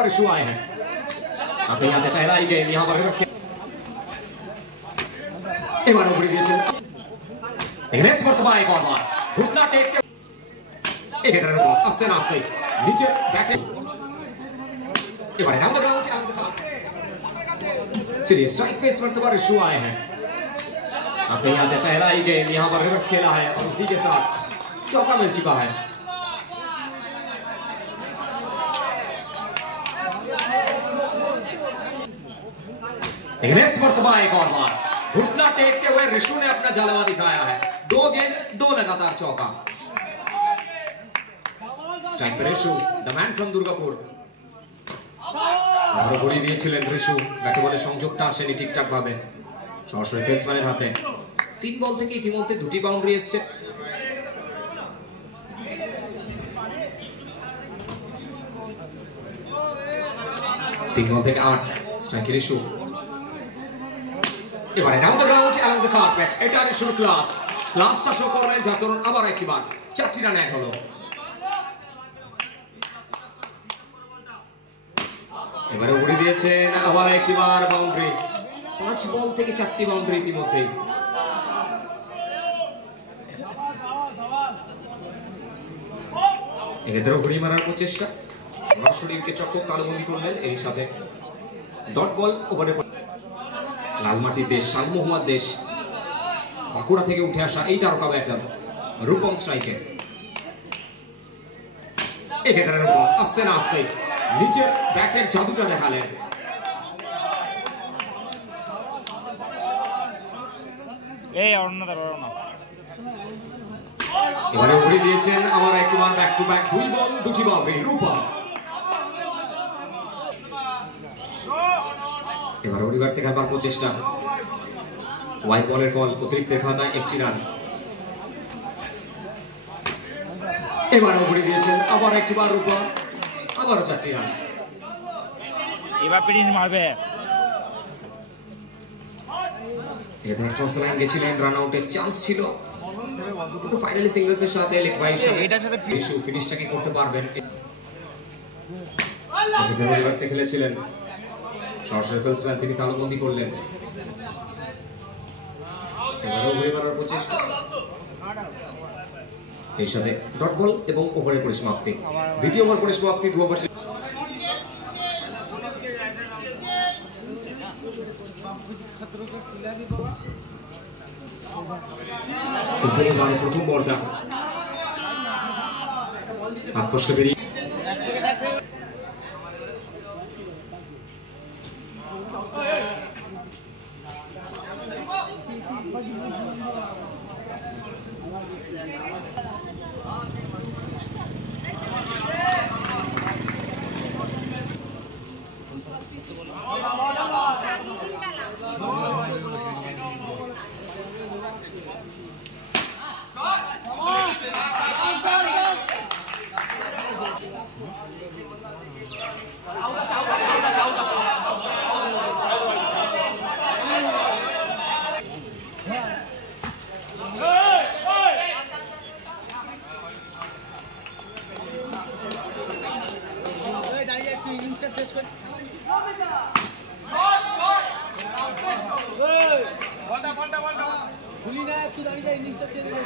पर इशू आए हैं। आते ही आते पहला ही गेंद यहाँ पर एबारे उड़ी दिए रेस बर्तमान एक और बार घुटना टेक के एक आस्ते नास्ते नीचे बैठे एबारे राउंड ग्राउंड चलिए स्ट्राइक पे इस बर्तमान इशू आए हैं। आते ही आते पहला ही गेंद यहाँ पर रिवर्स खेला है और उसी के साथ चौका मिल चुका है। रेस बर्तमान एक और बार घुटना टेकते हुए ऋषु ने अपना जलवा दिखाया है। 2 गेंद 2 लगातार चौका। स्ट्राइक पर Rishu the man from Durgapur আরো গুলি দিয়েছিলেন ঋষু ব্যাটে বলে সংযোগটা আসেনি ঠিকঠাক ভাবে সরাসরি ফেলসম্যানের হাতে 3 বল থেকে ইতিমধ্যে 2টি বাউন্ডারি এসেছে। তিন বল থেকে 8 স্ট্রাইকের ঋষু এবারে down the ground along the carpet এটা ঋষুর ক্লাসটা শো করবে যার তরুণ আবার একবার 4টি রান এক হলো। এবারে উড়ে দিয়েছেন আবার একবার বাউন্ডারি 5 বল থেকে 4টি বাউন্ডারি ইতিমধ্যে। এক্ষেত্রে ঘুরি মারার প্রচেষ্টা সরাসরি উইকেট রক্ষক তালুবন্দি করলেন এই সাথে ডট বল ওভারে লালমাটি দেশ শালমোহম্মদ দেশ বাঁকুড়া থেকে উঠে আসা এই তারকা ব্যাটার রূপম স্ট্রাইকে এক্ষেত্রে রূপম আস্তে না আস্তে নিচের ব্যাটের জাদুটা দেখালেন। এবারে উড়ে দিয়েছেন আবার একবার ব্যাক টু ব্যাক 2 বল 2টি বাউন্ডারি রূপম। এবারে রিভার্সে খেলবার প্রচেষ্টা হোয়াইট বলের কল অতিরিক্ত খাতায় 1টি রান। এবারে উড়ে দিয়েছেন আবার একবার রূপম আবারও 4টি রান। এবার প্রিন্স মারবে এটা ক্রস লাইন গেছিলেন রান আউটের চান্স ছিল কিন্তু ফাইনালি সিঙ্গলস এর সাথে লেগ বাই হিসেবে এটার সাথে ফিনিশটাকে করতে পারবেন। এটা রিভার্সে খেলেছিলেন সরাসরি ফেলসম্যান তিনি তালুবন্দি করলেন। এবারে ঘুরে মারার প্রচেষ্টা এই সাথে ডট বল এবং ওভারের পরিসমাপ্তি। দ্বিতীয় ওভার পরিসমাপ্তি 2 ওভার প্রথম বলটা হাত ফসকে বেরিয়ে ভুলি না তুই দাঁড়িয়ে যা ইনিংসটা শেষ করে